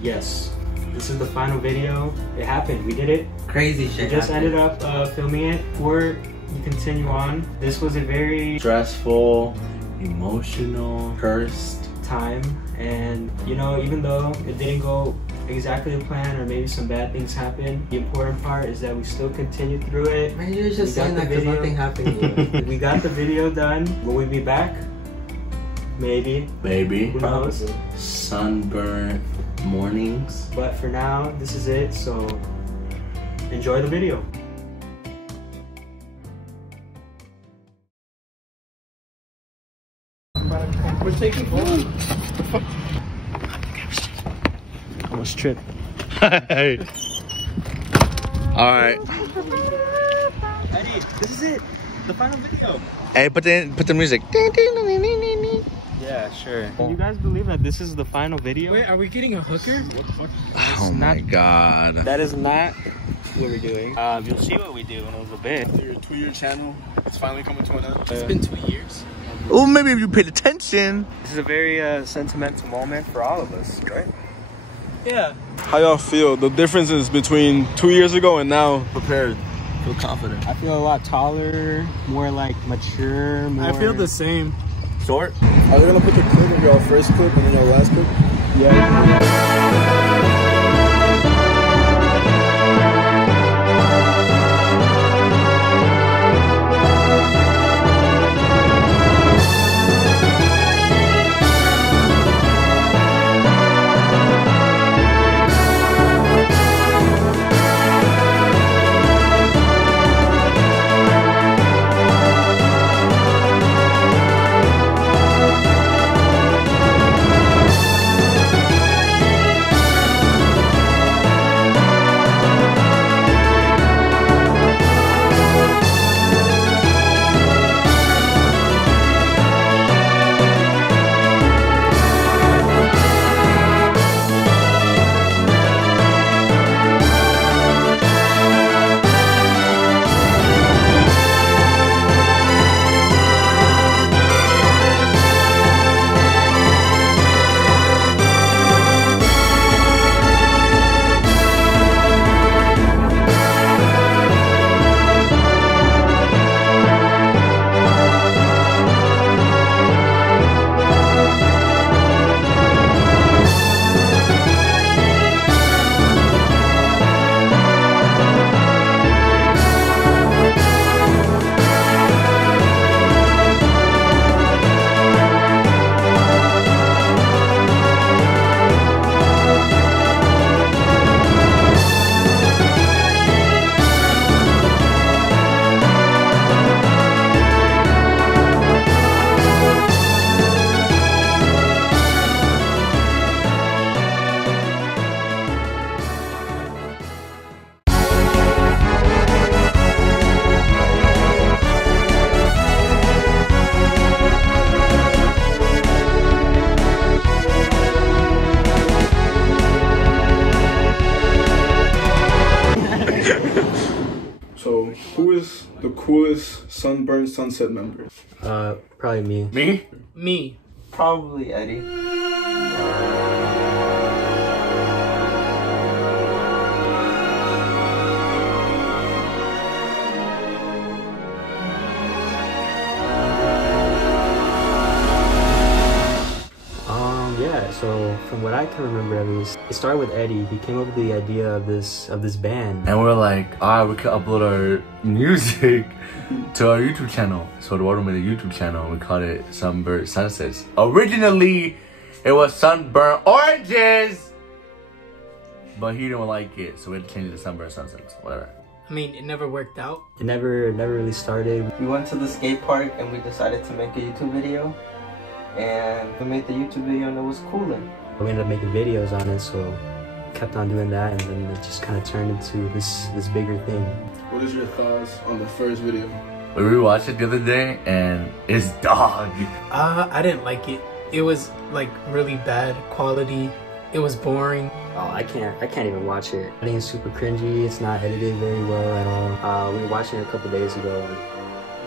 Yes, this is the final video. It happened. We did it. Crazy shit. We just happened. ended up filming it. Before you continue on, this was a very stressful, emotional, cursed time, and you know, even though it didn't go exactly the plan, or maybe some bad things happened, the important part is that we still continued through it. Man, you're just saying that because nothing happened. We got the video done. Will we be back? Maybe. Who knows? Sunburnt mornings. But for now, this is it. So enjoy the video. We're taking photos. Almost tripped. Hey. All right. Eddie, this is it. The final video. Hey, put the music. Yeah, sure. Can you guys believe that this is the final video? Wait, are we getting a hooker? What the fuck? Oh my god. That is not what we're doing. You'll see what we do in a little bit. Your 2-year channel, it's finally coming to an end. It's been 2 years. Oh, maybe if you paid attention. This is a very sentimental moment for all of us, right? Yeah. How y'all feel? The differences between 2 years ago and now? Prepared. Feel confident. I feel a lot taller, more like mature, more... I feel the same. Short? Are they gonna put the clip of your first clip and then your last clip? Yeah. So, who is the coolest Sunburnt Sunset member? Probably me. Me? Me. Probably Eddie. Yeah, so from what I can remember at least, it started with Eddie. He came up with the idea of this band. And we're like, we could upload our music to our YouTube channel. So Eduardo made a YouTube channel. We called it Sunburnt Sunsets. Originally, it was Sunburnt Oranges, but he didn't like it, so we had to change it to Sunburnt Sunsets. Whatever. I mean, it never worked out. It never really started. We went to the skate park and we decided to make a YouTube video. And we made the YouTube video and it was cooling. We ended up making videos on it, so kept on doing that, and then it just kind of turned into this bigger thing. What is your thoughts on the first video? We rewatched it the other day, and it's dog. I didn't like it. It was like really bad quality. It was boring. Oh, I can't even watch it. I think it's super cringy. It's not edited very well at all. We were watching it a couple days ago,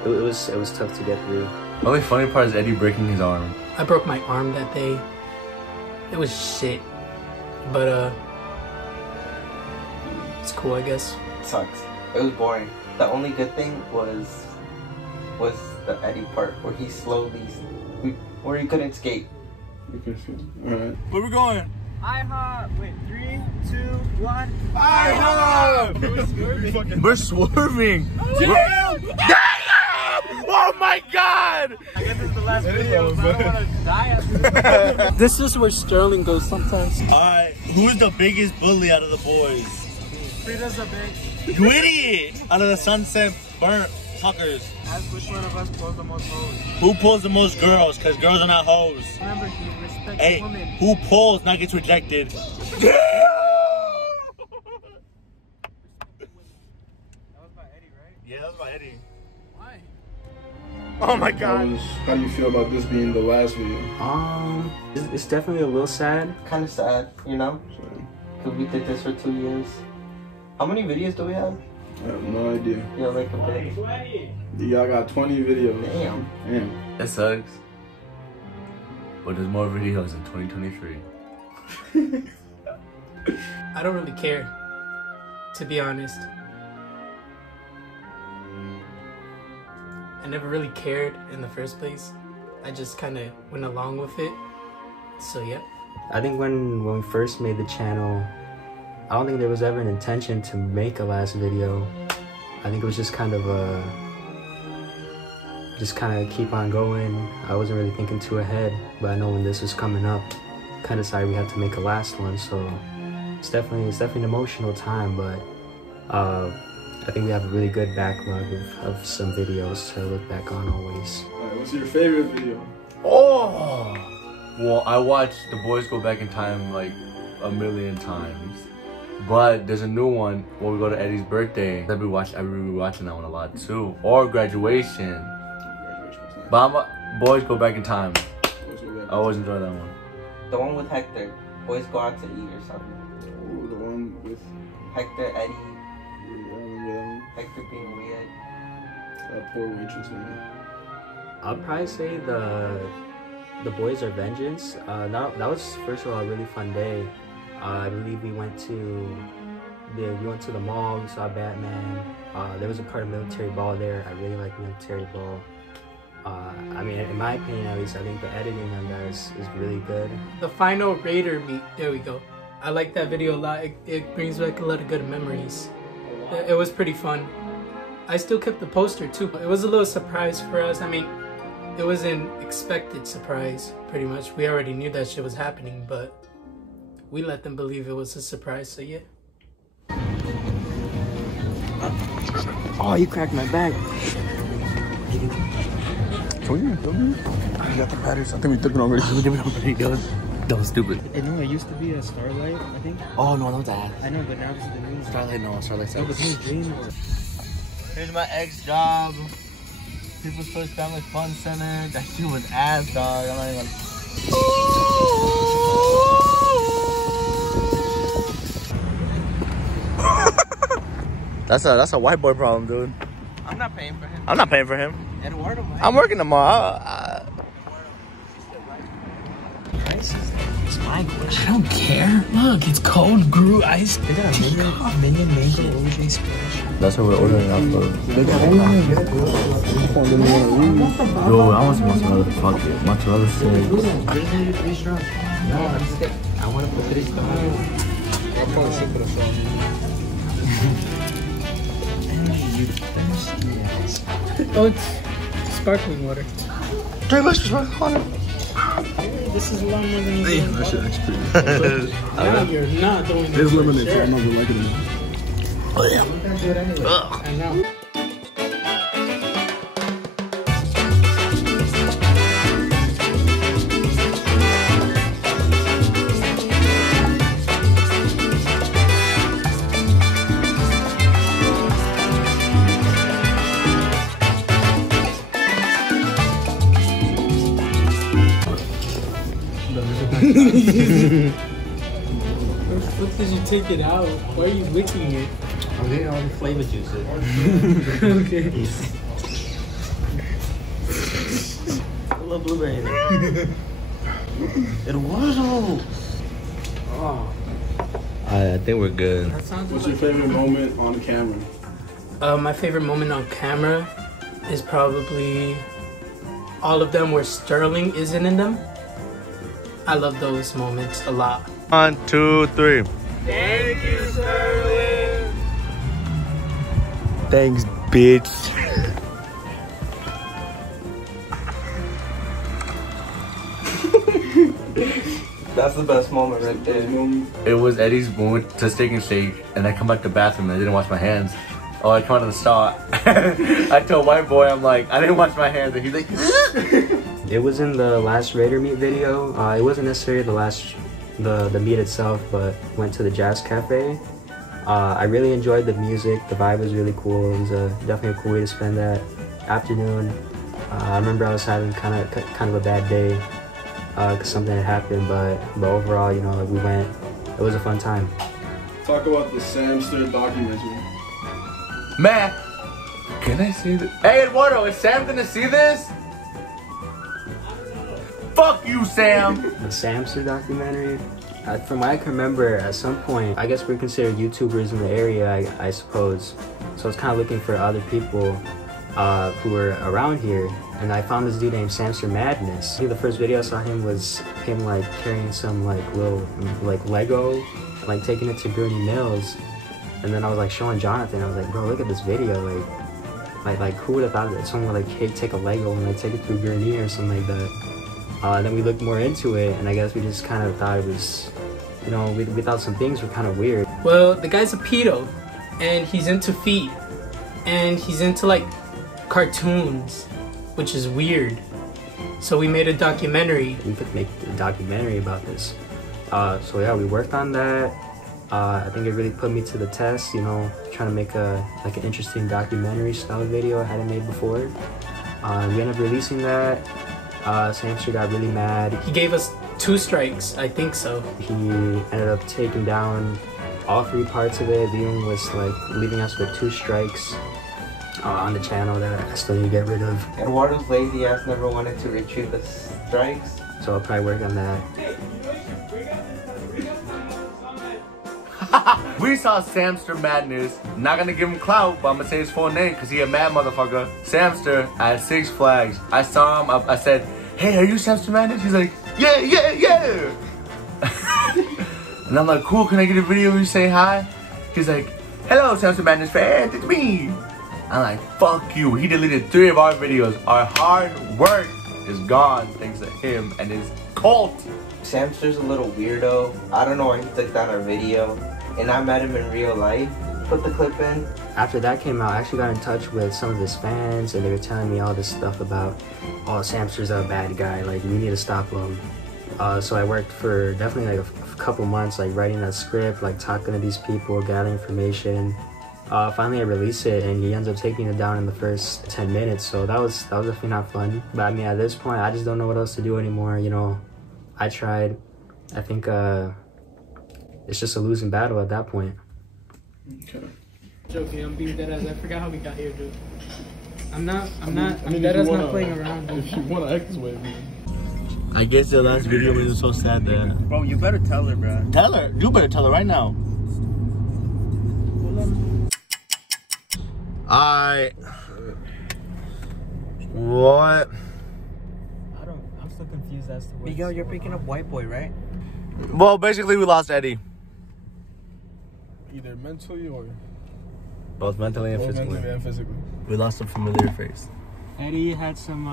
and it was tough to get through. The only funny part is Eddie breaking his arm. I broke my arm that day. It was shit. But it's cool, I guess. Sucks. It was boring. The only good thing was the Eddie part where he where he couldn't skate. Alright. Where we going? IHOP. Wait, 3, 2, 1. IHOP! We're swerving. Damn! Oh my god! I guess this is the last video, so I don't want to die after this. This is where Sterling goes sometimes. Alright, who's the biggest bully out of the boys? Frida's a bitch. You idiot! Out of the Sunset Burnt fuckers. Ask which one of us pulls the most hoes. Who pulls the most girls? Because girls are not hoes. Remember, you respect Hey, women. who pulls not gets rejected? That was by Eddie, right? Yeah, that was by Eddie. Why? Oh my god. How do you feel about this being the last video? It's definitely a little sad. Kind of sad, you know? Because we did this for 2 years. How many videos do we have? I have no idea. Yeah, like a bit. Y'all got 20 videos. Damn. Damn. That sucks. But there's more videos in 2023. I don't really care, to be honest. I never really cared in the first place. I just kind of went along with it. So yeah. I think when we first made the channel, I don't think there was ever an intention to make a last video. I think it was just kind of keep on going. I wasn't really thinking too ahead, but I know when this was coming up, kind of decided we had to make a last one. So it's definitely an emotional time, but I think we have a really good backlog of some videos to look back on always. Alright, what's your favorite video? Oh! Well, I watched The Boys Go Back in Time like a million times. But there's a new one when we go to Eddie's birthday. I'll be rewatching that one a lot too. Or Graduation. But Boys Go Back in Time. I always enjoy that one. The one with Hector. Boys go out to eat or something. Oh, the one with Hector, Eddie. I remember that one. Hector being weird. That poor waitress, man. I'll probably say the Boys Are Vengeance. That was first of all a really fun day. I believe we went to the mall. We saw Batman. There was a part of Military Ball there. I really like Military Ball. I mean, in my opinion at least, I think the editing on that is really good. The final Raider meet. There we go. I like that video a lot. It brings back a lot of good memories. It was pretty fun. I still kept the poster too. It was a little surprise for us. I mean, it was an expected surprise, pretty much. We already knew that shit was happening, but we let them believe it was a surprise, so yeah. Oh, you cracked my back. You got the batteries. I think we took it already. That was stupid. No, it used to be a Starlight, I think. Oh no, not that. I know, but now it's the new Starlight, no, Starlight's Oh, out. but new dream. Here's my ex job. People's First Family Fun Center. That shit was ass, dog. I'm not even That's a white boy problem, dude. I'm not paying for him. I'm not paying for him. Eduardo might. I'm working tomorrow. It's my question. I don't care. Look, it's cold brew ice. They got a minion mango OJ splash. That's what we're ordering off of. Yo, I want some mozzarella. Fuck it. Mozzarella sticks. I want to put this on. I'll probably ship it a phone. Oh, it's sparkling water. $3 for sparkling water. This is a lot more than you Damn, that shit actually pretty good. Now you're not doing this. There's lemonade, so I'm not gonna like it. Oh yeah. I know. What did you take it out? Why are you licking it? I'm getting all the flavor juices. Okay. I love blueberry. Eduardo! Oh. I think we're good. That sounds What's your favorite moment on camera? My favorite moment on camera is probably all of them where Sterling isn't in them. I love those moments a lot. 1, 2, 3. Thank you, Sterling. Thanks, bitch. That's the best moment right there. It was Eddie's moment to Steak and Shake, and I come back to the bathroom and I didn't wash my hands. Oh, I come out of the stall. I told white boy, I'm like, I didn't wash my hands, and he's like, It was in the last Raider meet video. It wasn't necessarily the meet itself, but went to the Jazz Cafe. I really enjoyed the music. The vibe was really cool. It was definitely a cool way to spend that afternoon. I remember I was having kind of a bad day because something had happened, but overall, you know, like we went. It was a fun time. Talk about the Samster documentary. man, can I see this? Hey, Eduardo, is Sam gonna see this? Fuck you, Sam. The Samster documentary. From what I can remember, at some point, I guess we're considered YouTubers in the area, I suppose. So I was kind of looking for other people who were around here, and I found this dude named Samster Madness. I think the first video I saw him was him like carrying some like little like Lego, like taking it to Gurney Mills, and then I was like showing Jonathan. I was like, bro, look at this video, like who would have thought that someone would like, hey, take a Lego and like take it through Gurney or something like that. Then we looked more into it, and I guess we just kind of thought it was, you know, we thought some things were kind of weird. Well, the guy's a pedo, and he's into feet, and he's into like cartoons, which is weird. So we made a documentary. We could make a documentary about this. So yeah, we worked on that. I think it really put me to the test, you know, trying to make an interesting documentary style video I hadn't made before. We ended up releasing that. Samster got really mad. He gave us 2 strikes, I think so. He ended up taking down all 3 parts of it, leaving us with 2 strikes on the channel that I still need to get rid of. Eduardo's lazy ass never wanted to retrieve the strikes. So I'll probably work on that. We saw Samster Madness. Not gonna give him clout, but I'm gonna say his full name because he a mad motherfucker. Samster at Six Flags. I saw him. I said, "Hey, are you Samster Madness?" He's like, "Yeah, yeah, yeah." And I'm like, "Cool. Can I get a video of you saying hi?" He's like, "Hello, Samster Madness fans. It's me." I'm like, "Fuck you." He deleted 3 of our videos. Our hard work is gone thanks to him and his cult. Samster's a little weirdo. I don't know why he took down our video. And I met him in real life. Put the clip in. After that came out, I actually got in touch with some of his fans, and they were telling me all this stuff about, oh, Samster's a bad guy, like, we need to stop him. So I worked for definitely like a couple months, like writing that script, like talking to these people, gathering information. Finally I released it, and he ends up taking it down in the first 10 minutes, so that was definitely not fun. But I mean, at this point, I just don't know what else to do anymore, you know. I tried. I think it's just a losing battle at that point. Okay. Joking, I'm being deadass. I forgot how we got here, dude. I'm if deadass you not wanna- playing around. If you wanna act this way, man. I guess the last video was so sad that. Bro, you better tell her, bro. Tell her. You better tell her right now. What? I'm still confused as to what. Miguel, you're picking up white boy, right? Well, basically, we lost Eddie. Either mentally or Both mentally and physically. mentally and physically. We lost a familiar face. Eddie had some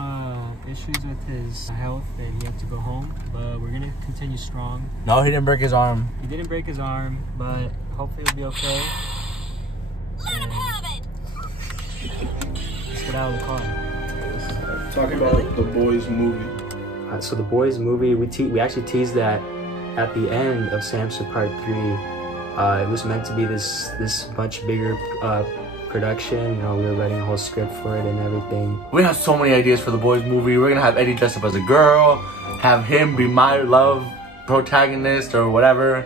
issues with his health and he had to go home, but we're gonna continue strong. No, he didn't break his arm. He didn't break his arm, but hopefully he'll be okay. And let's get out of the car. Talk about the boys movie. So the Boys movie, we actually teased that at the end of Samster Part 3. It was meant to be this much bigger production. You know, we were writing a whole script for it and everything. We have so many ideas for the boys movie. We're gonna have Eddie dress up as a girl, have him be my love protagonist or whatever.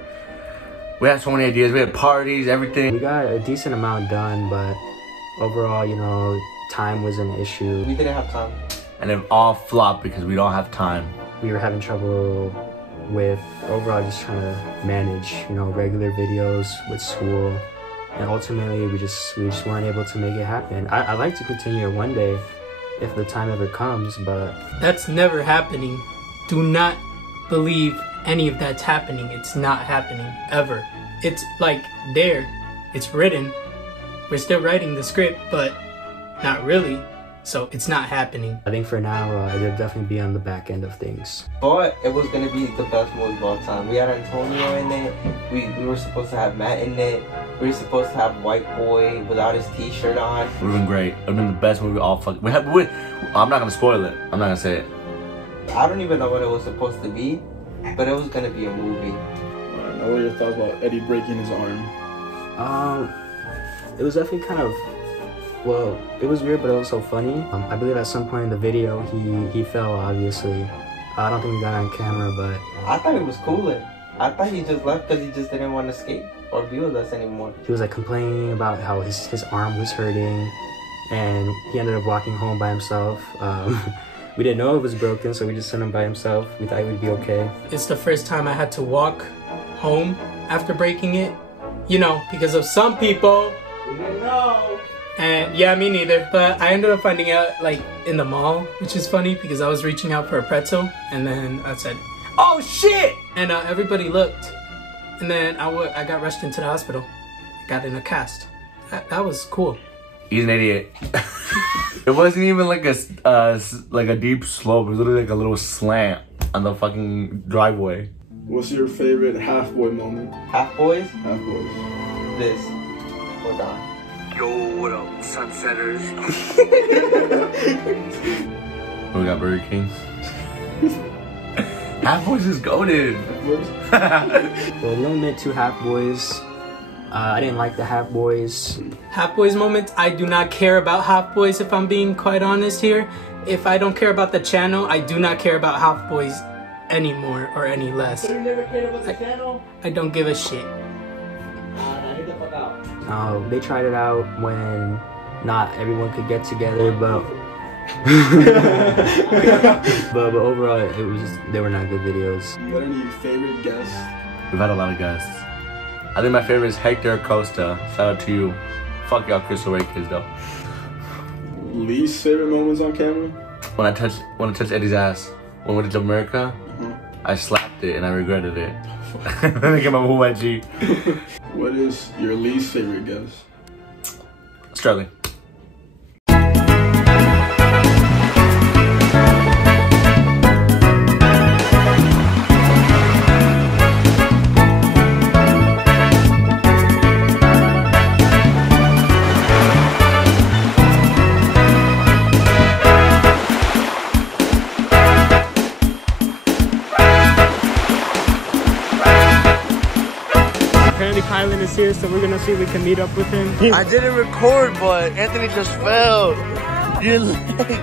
We have so many ideas. We had parties, everything. We got a decent amount done, but overall, you know, time was an issue. We didn't have time. And it all flopped because we don't have time. We were having trouble with overall just trying to manage, you know, regular videos with school, and ultimately we just weren't able to make it happen. I'd like to continue it one day if the time ever comes, but that's never happening. Do not believe any of that's happening. It's not happening ever. It's like there, it's written. We're still writing the script, but not really. So it's not happening. I think for now, it'll definitely be on the back end of things. But it was gonna be the best movie of all time. We had Antonio in it. We were supposed to have Matt in it. We were supposed to have White Boy without his t-shirt on. It would've been great. It would've been the best movie all fucking. I'm not gonna spoil it. I'm not gonna say it. I don't even know what it was supposed to be, but it was gonna be a movie. What are your thoughts about Eddie breaking his arm? It was definitely kind of, well, it was weird, but it was so funny. I believe at some point in the video, he fell, obviously. I don't think we got it on camera, but I thought it was cooler. I thought he just left because he just didn't want to skate or be with us anymore. He was like complaining about how his arm was hurting, and he ended up walking home by himself. We didn't know it was broken, so we just sent him by himself. We thought he would be okay. It's the first time I had to walk home after breaking it, you know, because of some people. We didn't know. And yeah, me neither. But I ended up finding out like in the mall, which is funny because I was reaching out for a pretzel, and then I said, "Oh shit!" And everybody looked, and then I got rushed into the hospital. I got in a cast. That was cool. He's an idiot. It wasn't even like a deep slope. It was literally like a little slant on the fucking driveway. What's your favorite half-boy moment? Half Boys? Half Boys. This. Hold on. Yo, what up, Sunsetters? We got Burger King. Half Boys is goated. Well, we only made 2 Half Boys. I didn't like the Half Boys. Half Boys moments. I do not care about Half Boys, if I'm being quite honest here. If I don't care about the channel, I do not care about Half Boys anymore or any less. You never cared about the channel? I don't give a shit. Nah, get the fuck out. They tried it out when not everyone could get together, but but overall, they were not good videos. You got any favorite guests? We've had a lot of guests. I think my favorite is Hector Acosta. Shout out to you. Fuck y'all Crystal Ray kids though. Least favorite moments on camera? When I touched Eddie's ass when we went to America, I slapped it and I regretted it. Then I get my wedgie. What is your least favorite guest? Sterling. Apparently Kylan is here, so we're gonna see if we can meet up with him. I didn't record, but Anthony just fell. You're like,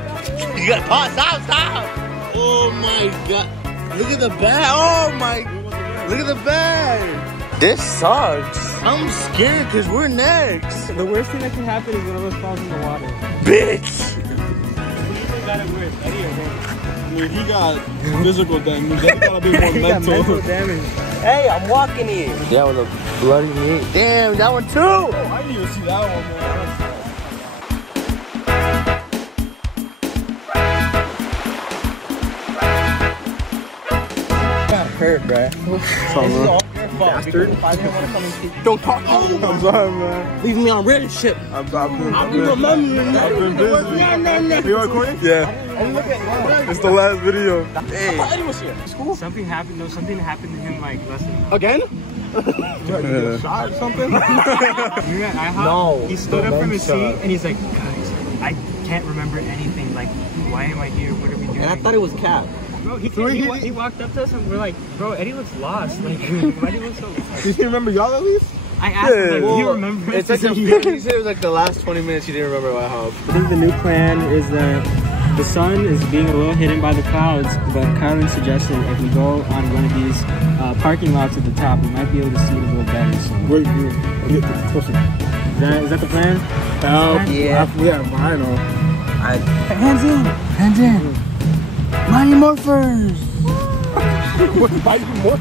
you got stop. Oh my god. Look at the bag. Oh my, look at the bag. This sucks. I'm scared because we're next. The worst thing that can happen is one of us falls in the water. Bitch. We either got it worse, Eddie or him. I mean, he got physical damage. That gotta be more He got mental damage. Hey, I'm walking here. Yeah, with a bloody knee. Damn, that one too. Oh, I didn't even see that one, man. Got hurt, bruh. Bastard. Don't talk to me. I'm sorry, man. Leave me on Reddit shit. I've been busy. You recording? Yeah. It's the last video. Hey. Eddie was here. Something happened. No, something happened to him like less than. Again? Shot or something? We were at IHOP. No. He stood up from his seat and he's like, guys, I can't remember anything. Like, why am I here? What are we doing? And I thought it was Cap. Bro, he walked up to us and we're like, bro, Eddie looks lost. Like, why do you look so lost? Did he remember y'all at least? I asked him, like, do you remember? It's like he said it was like the last 20 minutes he didn't remember what happened. I think the new plan is that the sun is being a little hidden by the clouds, but Kylan suggested if we go on one of these parking lots at the top, we might be able to see it a little better. So Wait, get closer. is that the plan? Oh, Yeah. Yeah, I know. Hands in! Mind your morphers! Why even more?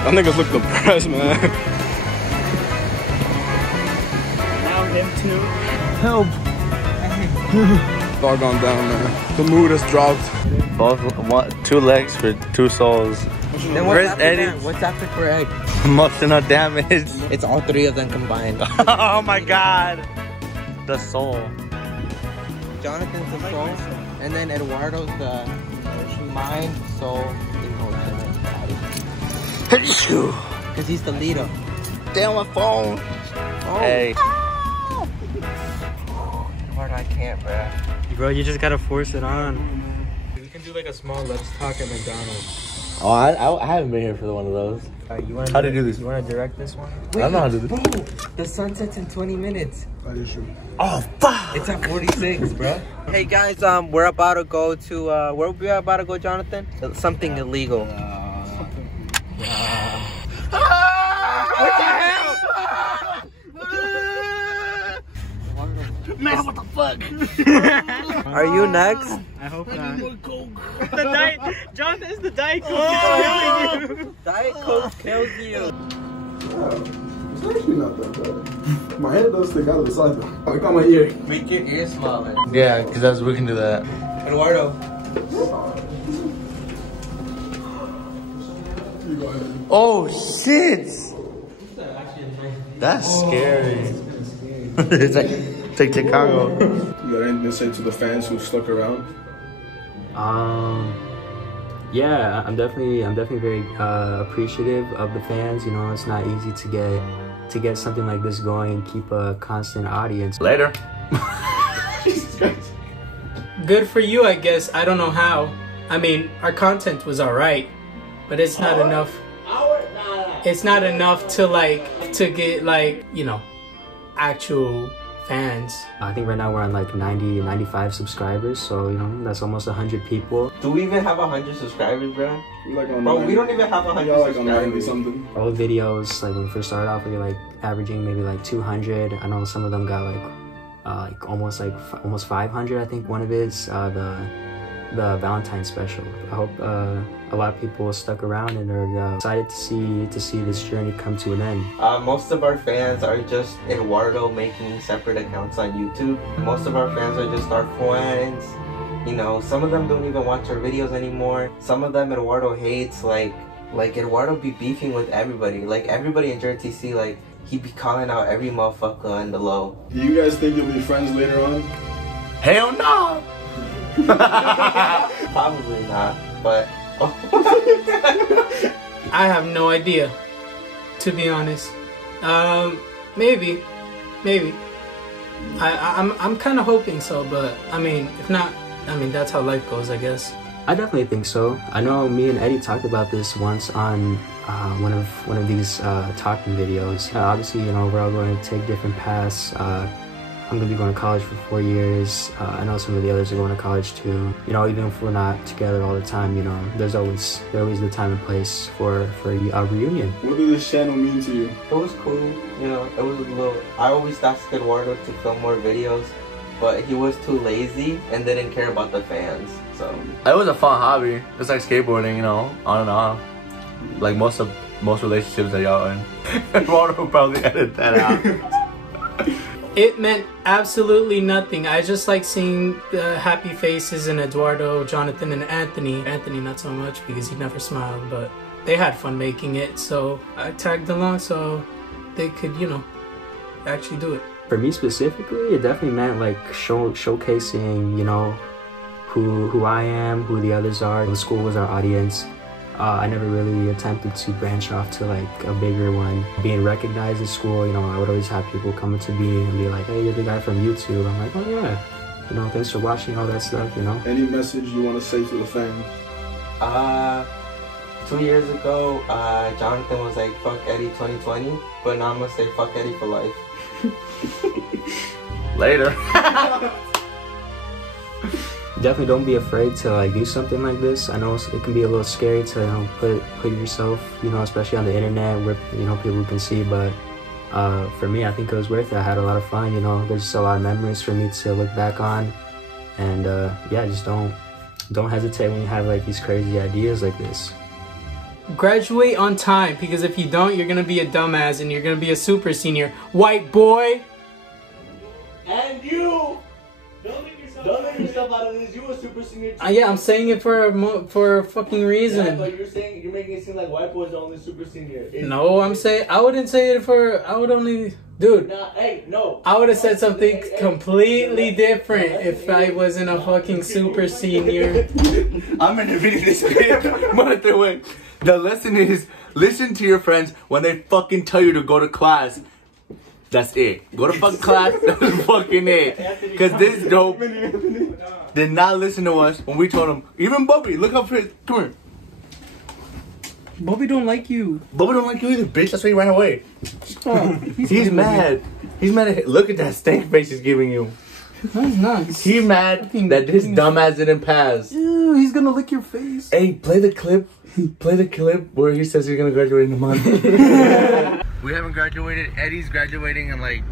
That niggas look depressed, man. Now him too. Help. It's all gone down, man. The mood has dropped. Both 2 legs for 2 souls. Then Where's Eddie? What's after for Ed? Emotional damage. It's all 3 of them combined. Oh my god. The soul. Jonathan's the soul, and then Eduardo's the mind, soul, emotion, and body. Because he's the leader. Damn my phone. Oh. Hey. Eduardo, I can't, bro. Bro, you just gotta force it on. We can do like a small let's talk at McDonald's. Oh, I haven't been here for one of those. You wanna How to do this? You want to direct this one? I don't know how to do this. Bro, the sun sets in 20 minutes. Oh, fuck. It's at 46, bro. Hey guys, we're about to go to where we about to go, Jonathan? Something illegal. What the hell? Man, what the fuck? Are you next? I hope not. The Diet, Jonathan, is the Diet Coke killing you. Diet Coke kills you. It's actually not that bad. My head does stick out of the side though. Like on my ear. Make your ears smaller. Yeah, because we can do that. Eduardo. Oh, shit. That's scary. It's like Chicago. You got anything to say to the fans who stuck around? Yeah, I'm definitely very appreciative of the fans. You know, it's not easy to get something like this going and keep a constant audience. Later. Good for you, I guess. I don't know how. I mean, our content was alright, but it's not enough. It's not enough to get like, you know, actual fans. I think right now we're on like 90, 95 subscribers, so you know, that's almost 100 people. Do we even have 100 subscribers, bro? We're like on Bro, 90. we don't even have 100 Y'all like on 90 subscribers. something. All the videos, like when we first started off, we were like averaging maybe like 200. I know some of them got almost 500. I think one of it is the Valentine's special. I hope a lot of people stuck around and are excited to see this journey come to an end. Most of our fans are just Eduardo making separate accounts on YouTube. Most of our fans are just our friends. You know, some of them don't even watch our videos anymore. Some of them Eduardo hates, like Eduardo be beefing with everybody. Like everybody in JTC, like he be calling out every motherfucker on the low. Do you guys think you'll be friends later on? Hell no. Probably not, but I have no idea, to be honest. Maybe. I'm kind of hoping so, but I mean, if not, I mean that's how life goes, I guess. I definitely think so. I know me and Eddie talked about this once on one of these talking videos. Obviously, you know, we're all going to take different paths. I'm going to be going to college for 4 years. I know some of the others are going to college too. You know, even if we're not together all the time, you know, there's always the time and place for a reunion. What did this channel mean to you? it was cool. You know, it was a little. I always asked Eduardo to film more videos, but he was too lazy and didn't care about the fans. So It was a fun hobby. It's like skateboarding, you know, on and off. Like most relationships that y'all are in. Eduardo will probably edit that out. It meant absolutely nothing. I just like seeing the happy faces in Eduardo, Jonathan, and Anthony. Anthony not so much because he never smiled, but they had fun making it, so I tagged along so they could, you know, actually do it. For me specifically, it definitely meant like showcasing, you know, who I am, who the others are. The school was our audience. I never really attempted to branch off to like a bigger one. Being recognized at school, you know, I would always have people coming to me and be like, hey, you're the guy from YouTube. I'm like, oh yeah, you know, thanks for watching all that stuff, you know. Any message you want to say to the fans? 2 years ago, Jonathan was like, fuck Eddie 2020, but now I'm gonna say fuck Eddie for life. Later. Definitely don't be afraid to like do something like this. I know it can be a little scary to, you know, put yourself, you know, especially on the internet where, you know, people can see, but for me, I think it was worth it. I had a lot of fun, you know. There's just a lot of memories for me to look back on, and yeah, just don't don't hesitate when you have like these crazy ideas like this. Graduate on time, because if you don't, you're gonna be a dumbass and you're gonna be a super senior. White boy! And you! Don't make yourself out of this. You a super senior too. Yeah, I'm saying it for a fucking reason. Yeah, but you're making it seem like white boys are only super senior. No, I'm saying, I wouldn't say it for, I would only, dude. Nah, hey, no. I would have said something completely different if I wasn't a fucking super senior. I'm gonna read this bit. Mother way. The lesson is, listen to your friends when they fucking tell you to go to class. That's it. Go to fucking class. That's fucking it. Cause this dope did not listen to us when we told him. Even Bobby, look up his. Come here. Bobby don't like you. Bobby don't like you either, bitch. That's why he ran away. Oh, He's mad. He's mad at. Look at that stank face he's giving you. No, he's not. He's mad that this dumbass didn't pass. Ew, he's gonna lick your face. Hey, play the clip. Play the clip where he says he's gonna graduate in a month. We haven't graduated. Eddie's graduating in like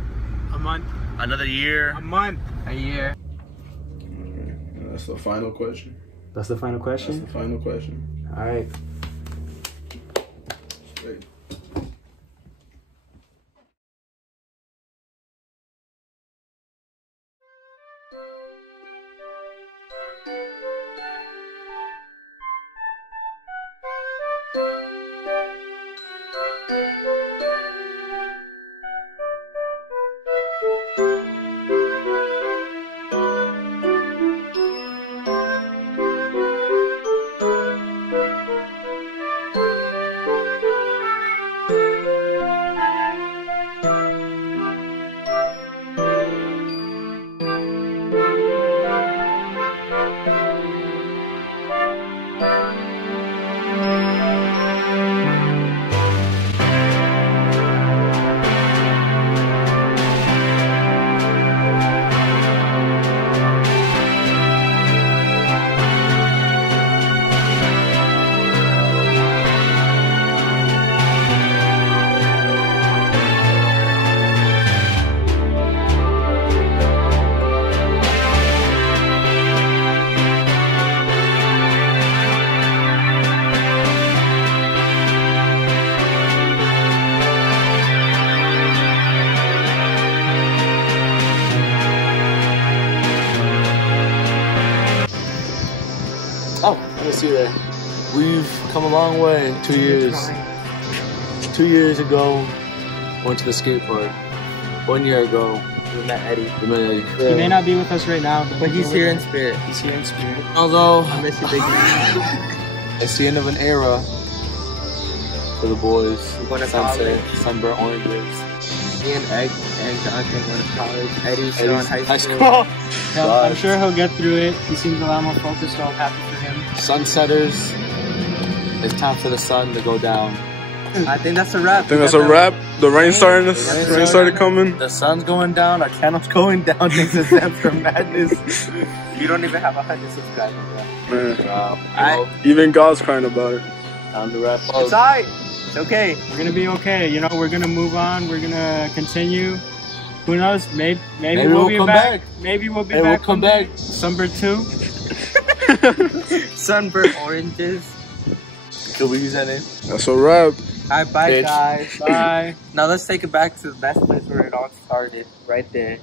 A month. another year. A month. A year. That's the final question. That's the final That's question? the final question. All right. Straight. See that we've come a long way. 2 years. 2 years ago, went to the skate park. 1 year ago, We met Eddie. He may not be with us right now, But he's here in spirit. He's here in spirit. although I miss you, Biggie. it's the end of an era for the boys. We're going to Sunset, college. sunburnt oranges. Me and Egg and Jonathan going to college. Eddie's still in high school. I'm sure he'll get through it. He seems a lot more focused, so I'm happy for him. Sunsetters. It's time for the sun to go down. I think that's a wrap. I think that's a wrap. The rain started coming. The sun's going down. Our channel's going down. Thanks to Sam for Madness. You don't even have 100 subscribers, bro. Man, even God's crying about it. Time to wrap It's up. alright. It's okay. We're gonna be okay. You know, we're gonna move on. We're gonna continue. Who knows? Maybe we'll be come back. Maybe we'll be Maybe back. we'll come one day. back. Sunbird 2. Sunburnt oranges. Can we use that name? That's a wrap. Alright, bye Bitch. guys. Bye. Now let's take it back to the best place where it all started. Right there.